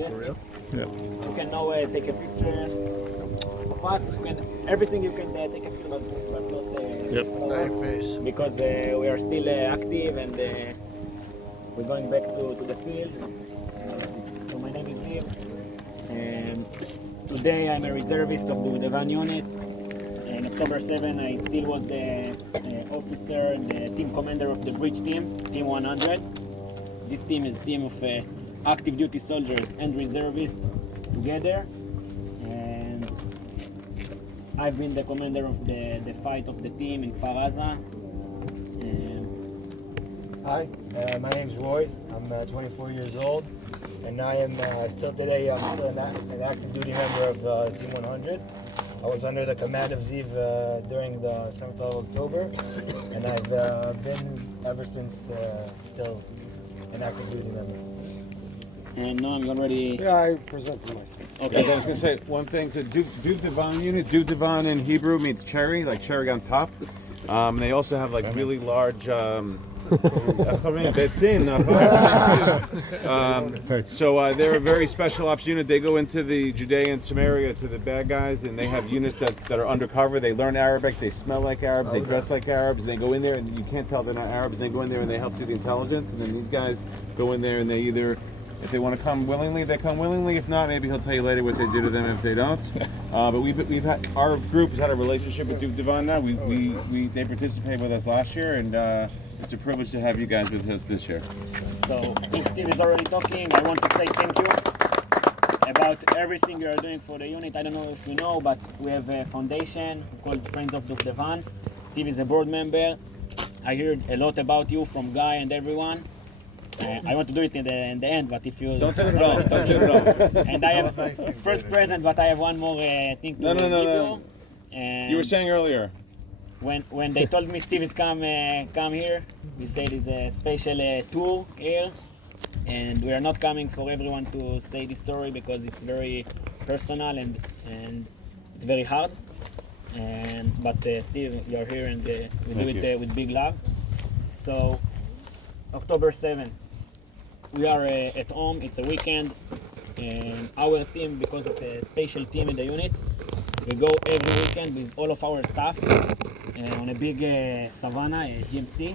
just Yeah. you can now take a picture of us. You can everything you can take a picture, but not Yep. Your face. because we are still active and we're going back to the field. So my name is Nir, and today I'm a reservist of the Duvdevan unit. In October 7, I still was the officer and the team commander of the bridge team, Team 100. This team is a team of active duty soldiers and reservists together. And I've been the commander of the fight of the team in Kfar Azza. Hi, my name's Roy. I'm 24 years old, and I am still today. I'm still an active duty member of Team 100. I was under the command of Ziv during the 7th of October, and I've been ever since still an active duty member. And Noam, you already... Yeah, I presented myself. Okay. I was going to say one thing. So Duvdevan unit, Duvdevan in Hebrew means cherry, like cherry on top. They also have like really large... So they're a very special ops unit. They go into the Judea and Samaria to the bad guys, and they have units that are undercover. They learn Arabic, they smell like Arabs, they dress like Arabs, and they go in there and you can't tell they're not Arabs, and they go in there and they help do the intelligence, and then these guys go in there and they either, if they want to come willingly, they come willingly. If not, maybe he'll tell you later what they do to them if they don't. But we've had, our group has had a relationship with Duvdevan now. They participated with us last year, and it's a privilege to have you guys with us this year. So, if Steve is already talking, I want to say thank you about everything you are doing for the unit. I don't know if you know, but we have a foundation called Friends of Duvdevan. Steve is a board member. I heard a lot about you from Guy and everyone. I want to do it in the end, but if you... Don't do it at all. Don't do it at all. And I have first present, but I have one more thing to give you. And You were saying earlier. when they told me Steve is come here, we said it's a special tour here, and we are not coming for everyone to say this story because it's very personal and it's very hard. But Steve, you're here and we do it with big love. So October 7th, we are at home. It's a weekend, and our team, because it's a special team in the unit, we go every weekend with all of our staff on a big savannah, a GMC,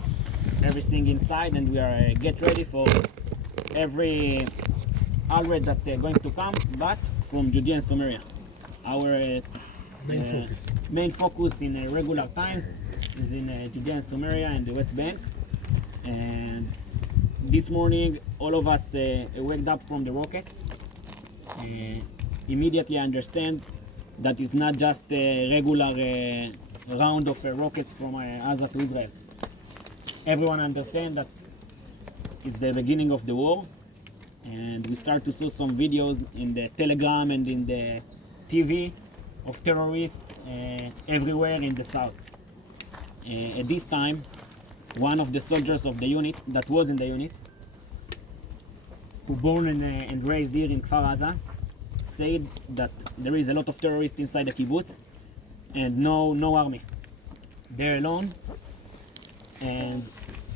everything inside, and we are get ready for every outbreak that they're going to come, but from Judea and Samaria. Our main focus in regular times is in Judea and Samaria and the West Bank. And this morning, all of us waked up from the rockets. Immediately understand that it's not just a regular round of rockets from Gaza to Israel. Everyone understands that it's the beginning of the war, and we start to see some videos in the Telegram and in the TV of terrorists everywhere in the south. At this time, one of the soldiers of the unit, that was in the unit, who born and raised here in Kfar Azza, said that there is a lot of terrorists inside the kibbutz and no army. They're alone, and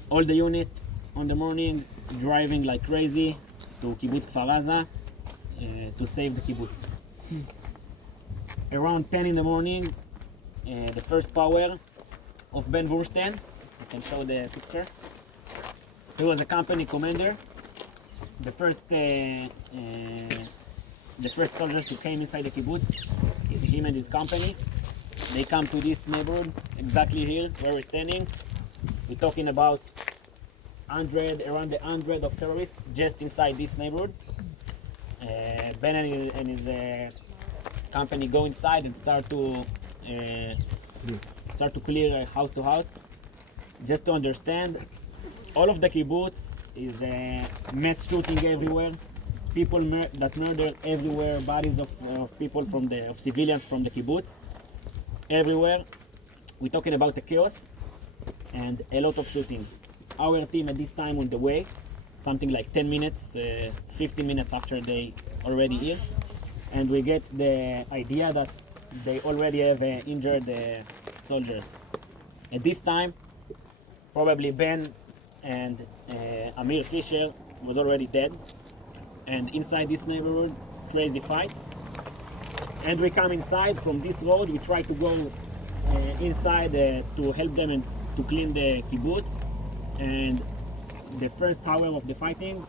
all the unit on the morning driving like crazy to kibbutz Kfar Azza to save the kibbutz. Around 10 in the morning, the first power of Ben Wurstein, you can show the picture. He was a company commander. The first soldiers who came inside the kibbutz is him and his company. They come to this neighborhood, exactly here where we're standing. We're talking about around 100 of terrorists just inside this neighborhood. Ben and his company go inside and start to clear house to house. Just to understand, all of the kibbutz is mass shooting everywhere. People that murder everywhere, bodies of people of civilians from the kibbutz, everywhere. We're talking about the chaos and a lot of shooting. Our team at this time on the way, something like 10 minutes, 15 minutes after they already here, and we get the idea that they already have injured soldiers. At this time, probably Ben and Amir Fisher was already dead, and inside this neighborhood, crazy fight. And we come inside from this road. We try to go inside to help them and to clean the kibbutz. And the first hour of the fighting,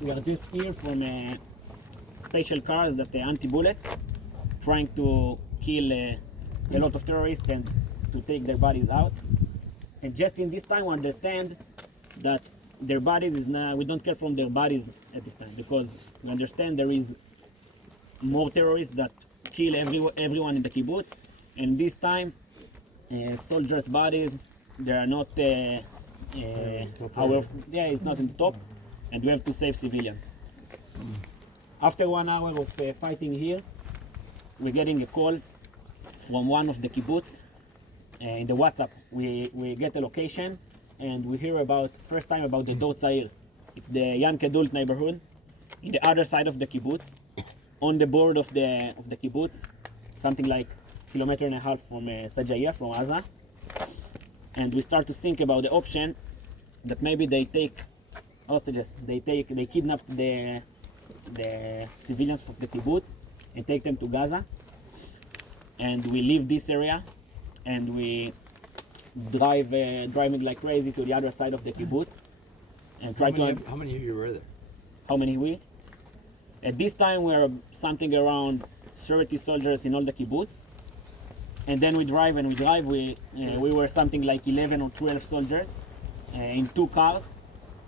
we are just here from special cars that are anti-bullet, trying to kill a lot of terrorists and to take their bodies out. And just in this time, we understand that their bodies is now, we don't care from their bodies at this time, because we understand there is more terrorists that kill everyone in the kibbutz. And this time, soldiers' bodies, they are not it's not in the top, and we have to save civilians. After 1 hour of fighting here, we're getting a call from one of the kibbutz. In the WhatsApp, we get a location, and we hear first time about the Dot Zair. It's the Yankadult neighborhood, in the other side of the kibbutz, on the border of the kibbutz, something like 1.5 kilometers from Sajaya, from Azza. And we start to think about the option that maybe they take hostages, they kidnap the civilians of the kibbutz and take them to Gaza. And we leave this area and we driving like crazy to the other side of the kibbutz and How many of you were there? How many we? At this time we are something around 30 soldiers in all the kibbutz. And then we drive, we were something like 11 or 12 soldiers in 2 cars,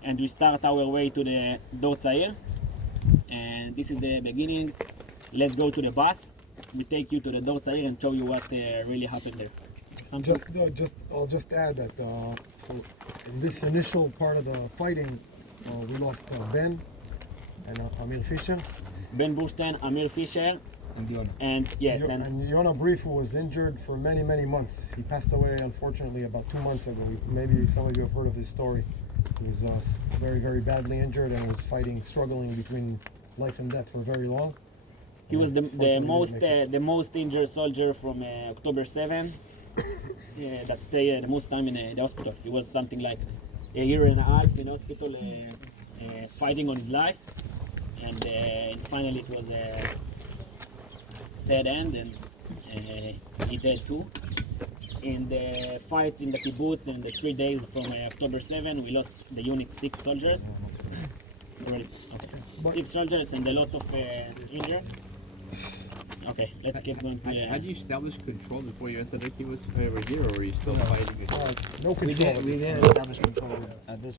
and we start our way to the Dot Zair. And this is the beginning. Let's go to the bus. We take you to the Dot Zair and show you what really happened there. I'll just add that so in this initial part of the fighting, we lost Ben and Amir Fisher. Ben Burstein, Amir Fisher, and Yona Brief, who was injured for many months. He passed away, unfortunately, about 2 months ago. Maybe some of you have heard of his story. He was very badly injured and was struggling between life and death for very long. He was the most injured soldier from October 7, that stayed the most time in the hospital. He was something like a year and a half in hospital, fighting on his life, and finally it was a sad end, and he died too. In the fight in the kibbutz, in the 3 days from October 7, we lost the unit 6 soldiers. Really? Okay. 6 soldiers and a lot of injured. Okay, let's keep going. How do you establish control before you enter the kibbutz over here, or are you still fighting? No control. We didn't establish control at this